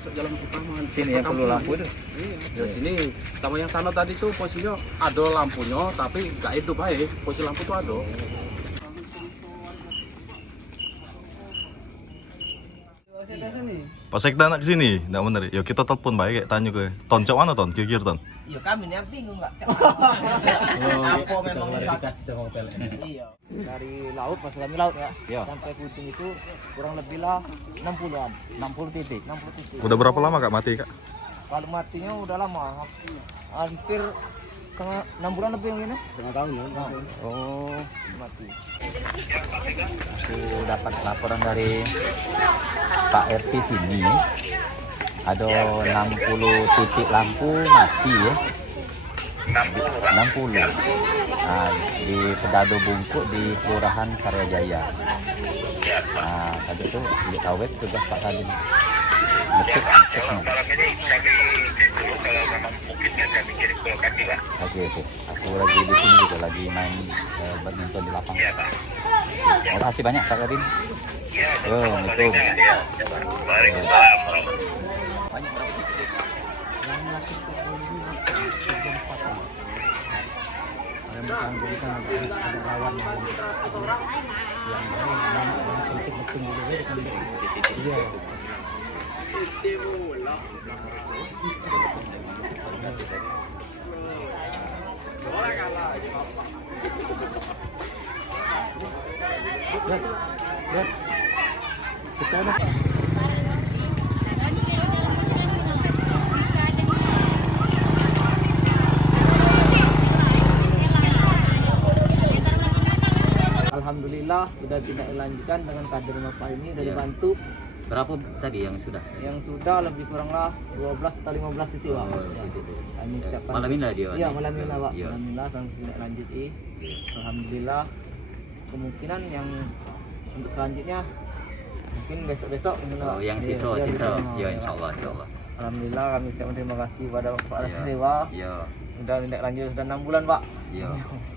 masuk jalan utama. Sini yang perlu lampu itu. Iya. Di sini sama yang sana tadi tuh posisinya ada lampunya tapi nggak hidup baik. Posisi lampu tuh ada. Pak Sekda nak kesini, nggak bener. Yuk kita telepon baik, kayak tanya ke Ton, cak mana Ton? Kira-kira Ton? Iya kami yang bingung nggak. Apa memang verifikasi sama PLN. Iya. Dari laut pas kami laut ya, Iya. sampai Kuting itu kurang lebih lah 60-an, 60 titik. 60 titik. Udah berapa lama Kak mati Kak? Kalau matinya udah lama, hampir 6 bulan lebih yang ini. Setengah tahun ya. Oh, mati. Aku dapat laporan dari Pak RT sini. Ada 60 titik lampu mati ya. 60. Nah, di Pedado Bungkuk di Kelurahan Karyajaya. Nah, tadi itu di Kawet tugas Pak Kadin. Ngeceknya. Oke. Aku lagi di sini juga lagi main badminton di lapangan. Terima kasih banyak Pak Kadin. Yo, Assalamualaikum. Banyak berapa titik? Yang laki jam 4. Yang bertanggung ada rawan yang titik betul juga kan. Iya. Lihat. Kita ada. Alhamdulillah sudah tidak dilanjutkan dengan kader Bapak ini dari bantu. Berapa tadi yang sudah? Yang sudah lebih kurang lah 12 atau 15 titik Pak. Ya. Kami ucapkan Malam ini dia. Iya, malam ini Pak. Iya. Alhamdulillah sampai tidak lanjut Alhamdulillah. Kemungkinan yang untuk selanjutnya mungkin besok-besok Oh, yang sisa. Ya, insyaallah. Alhamdulillah kami ucapkan terima kasih kepada Pak Iya. Rasdewa. Iya. Sudah tindak lanjut sudah 6 bulan Pak. Iya.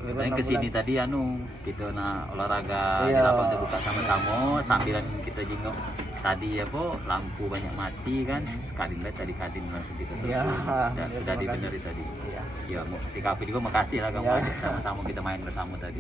Lebih Saya 6 kesini bulan. tadi kita olahraga di Iya. lapangan terbuka sama-sama sambilan kita jenguk tadi lampu banyak mati kan kadin langsung kita Iya. sudah Terima kasih. dibeneri tadi. Iya. Ya si Kavi juga makasih lah kamu Iya. sama-sama kita main bersama tadi.